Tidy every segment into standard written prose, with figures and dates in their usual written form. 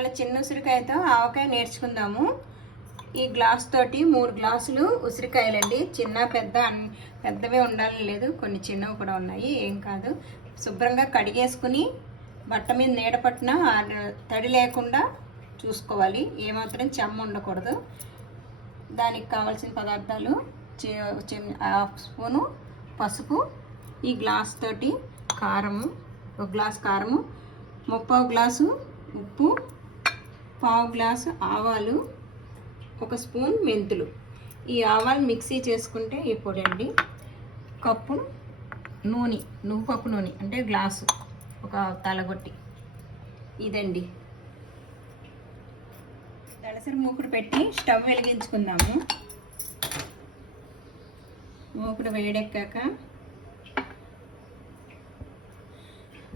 ఇవాళ చిన్న ఉసిరికాయతో ఆవకాయ నేర్చుకుందాము. ఈ గ్లాస్ తోటి 3 గ్లాసులు ఉసిరికాయలండి. చిన్న పెద్ద పెద్దవే ఉండాలని లేదు, కొన్ని చిన్నవి కూడా ఉన్నాయి, ఏం కాదు. శుభ్రంగా కడిగేసుకుని బట్ట మీద నీడ పట్టిన తడి లేకుండా చూసుకోవాలి, ఏమాత్రం చెమ్మ ఉండకూడదు. దానికి కావాల్సిన పదార్థాలు 1/2 స్పూను పసుపు, ఈ గ్లాస్ తోటి కారము, 1 గ్లాస్ కారము, 3/4 గ్లాసు ఉప్పు, 1/4 గ్లాసు ఆవాలు, 1 స్పూన్ మెంతులు. ఈ ఆవాలు మిక్సీ చేసుకుంటే ఈ పొడి అండి. కప్పు నూనె, నువ్వుపప్పు నూనె అంటే గ్లాసు, ఒక తలగొట్టి, ఇదండి. దళసరి మూకుడు పెట్టి స్టవ్ వెలిగించుకుందాము. మూకుడు వేడెక్కాక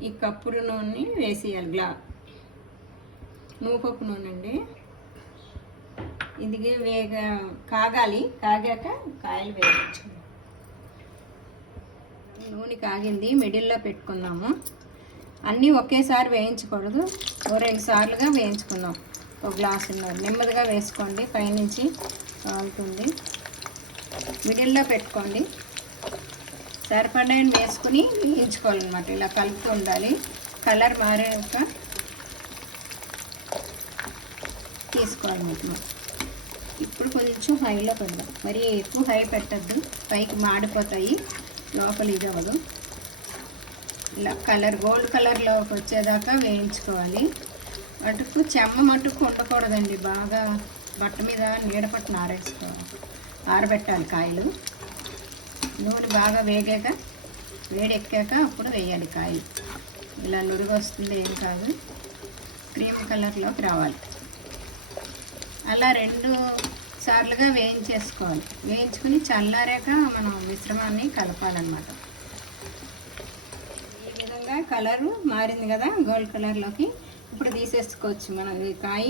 ఈ కప్పుడు నూనె వేసేయాలి. నువ్వుపప్పు నూనె అండి. ఇది కాగాలి, కాగాక కాయలు వేయించు. నూనె కాగింది, మిడిల్లో పెట్టుకుందాము. అన్నీ ఒకేసారి వేయించకూడదు, 2 సార్లుగా వేయించుకుందాం. 1 గ్లాసున్నర నెమ్మదిగా వేసుకోండి, పైనుంచి కాలుతుంది. మిడిల్లో పెట్టుకోండి, సరిపడాన్ని వేసుకుని వేయించుకోవాలన్నమాట. ఇలా కలుపుతూ ఉండాలి. కలర్ మారాక తీసుకోవాలన్నమాట. ఇప్పుడు కొంచెం హైలో పెడదాం, మరి ఎక్కువ హై పెట్టద్దు, పైకి మాడిపోతాయి, లోపల ఇది అవ్వదు. ఇలా కలర్ గోల్డ్ కలర్లోకి వచ్చేదాకా వేయించుకోవాలి. మటుకు చెమ్మ మటుకు ఉండకూడదండి, బాగా బట్ట మీద నీడ పట్టున ఆరబెట్టాలి కాయలు. నూనె బాగా వేడెక్కాక అప్పుడు వేయాలి కాయలు. ఇలా నురుగు వస్తుంది, ఏం కాదు, క్రీమ్ కలర్లోకి రావాలి. అలా 2 సార్లుగా వేయించేసుకోవాలి. వేయించుకుని చల్లారాక మనం మిశ్రమాన్ని కలపాలన్నమాట. ఈ విధంగా కలరు మారింది కదా గోల్డ్ కలర్లోకి, ఇప్పుడు తీసేసుకోవచ్చు మనం. ఈ కాయ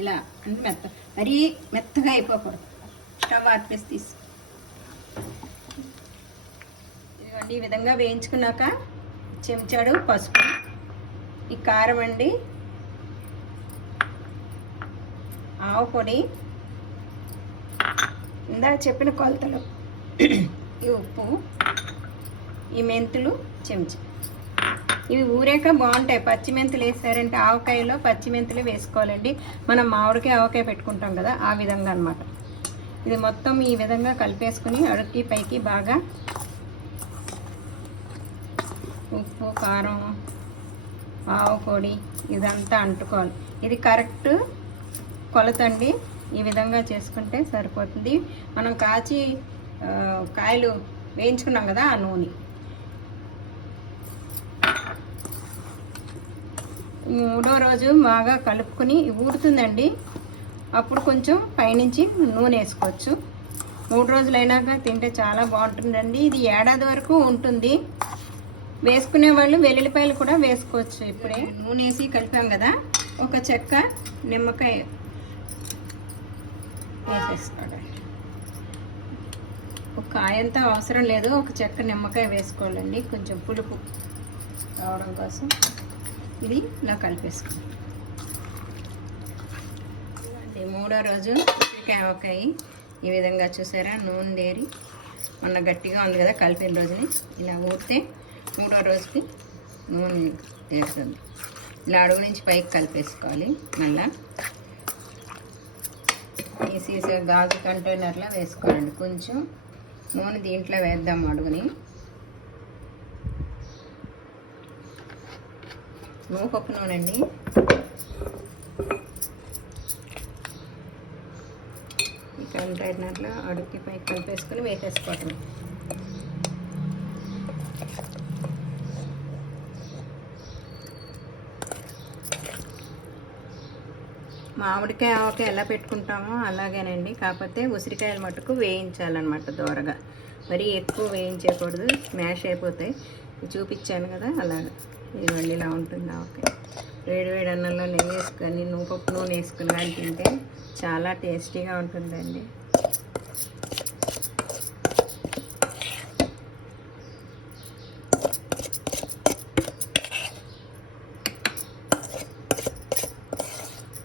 ఇలా అంటే మరీ మెత్తగా అయిపోకూడదు. స్టవ్ ఆర్పేసి తీసి ఈ విధంగా వేయించుకున్నాక చెంచాడు పసుపు, ఈ కారం అండి, ఆవు పొడి, ఇందాక చెప్పిన కొలతలు, ఈ ఉప్పు, ఈ మెంతులు చెంచా. ఇవి ఊరేక బాగుంటాయి. పచ్చిమెంతులు వేసారంటే ఆవకాయలో పచ్చిమెంతులు వేసుకోవాలండి. మనం మామిడికాయ ఆవకాయ పెట్టుకుంటాం కదా, ఆ విధంగా అన్నమాట. ఇది మొత్తం ఈ విధంగా కలిపేసుకుని అడుక్కి పైకి బాగా ఉప్పు, కారం, ఆవు పొడి ఇదంతా అంటుకోవాలి. ఇది కరెక్ట్ కొలతండి. ఈ విధంగా చేసుకుంటే సరిపోతుంది. మనం కాచి కాయలు వేయించుకున్నాం కదా, ఆ నూనె 3వ రోజు బాగా కలుపుకొని ఊడుతుందండి. అప్పుడు కొంచెం పైనుంచి నూనె వేసుకోవచ్చు. 3 రోజులు అయినాక తింటే చాలా బాగుంటుందండి. ఇది ఏడాది వరకు ఉంటుంది. వేసుకునే వాళ్ళు వెల్లుల్లిపాయలు కూడా వేసుకోవచ్చు. ఇప్పుడే నూనె వేసి కలిపాం కదా, ఒక చెక్క నిమ్మకాయ వేసేసుకోవాలి. ఒక కాయంతా అవసరం లేదు, ఒక చెక్క నిమ్మకాయ వేసుకోవాలండి, కొంచెం పులుపు రావడం కోసం. ఇది ఇలా కలిపేసుకోండి. 3వ రోజు ఉసిరికాయ ఆవకాయ ఈ విధంగా చూసారా, నూనె దేరి మొన్న గట్టిగా ఉంది కదా కలిపిన రోజుని ఇలా ఊరితే 3వ రోజుకి నూనె తేరుతుంది. ఇలా అడుగు నుంచి పైకి కలిపేసుకోవాలి. మళ్ళా ఈ సీసా గాజు కంటైనర్లో వేసుకోవాలండి. కొంచెం నూనె దీంట్లో వేద్దాం అడుగుని. నువ్వుపప్పు నూనె అండి. ఈ కంటైనర్లో అడుగుకి పైకి కలిపేసుకొని వేసేసుకోవటం. మామిడికాయ ఆవకాయ ఎలా పెట్టుకుంటామో అలాగేనండి, కాకపోతే ఉసిరికాయలు మటుకు వేయించాలన్నమాట దోరగా. మరీ ఎక్కువ వేయించకూడదు, స్మాష్ అయిపోతాయి. చూపించాను కదా అలాగా. ఇది మళ్ళీ ఇలా ఉంటుంది ఆవకాయ. వేడి అన్నంలో నెయ్యి వేసుకొని నువ్వుపప్పు నూనె వేసుకుని కానీ తింటే చాలా టేస్టీగా ఉంటుందండి.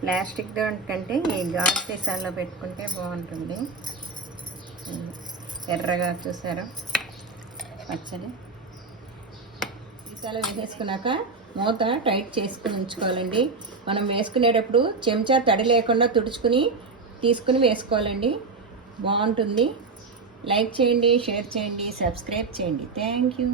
ప్లాస్టిక్ కంటే ఈ గాజు సీసాల్లో పెట్టుకుంటే బాగుంటుంది. ఎర్రగా చూసారా పచ్చడి. సీసాలో వేసేసుకున్నాక మూత టైట్ చేసుకుని ఉంచుకోవాలండి. మనం వేసుకునేటప్పుడు చెంచా తడి లేకుండా తుడుచుకుని తీసుకుని వేసుకోవాలండి. బాగుంటుంది. లైక్ చేయండి, షేర్ చేయండి, సబ్స్క్రైబ్ చేయండి. Thank you.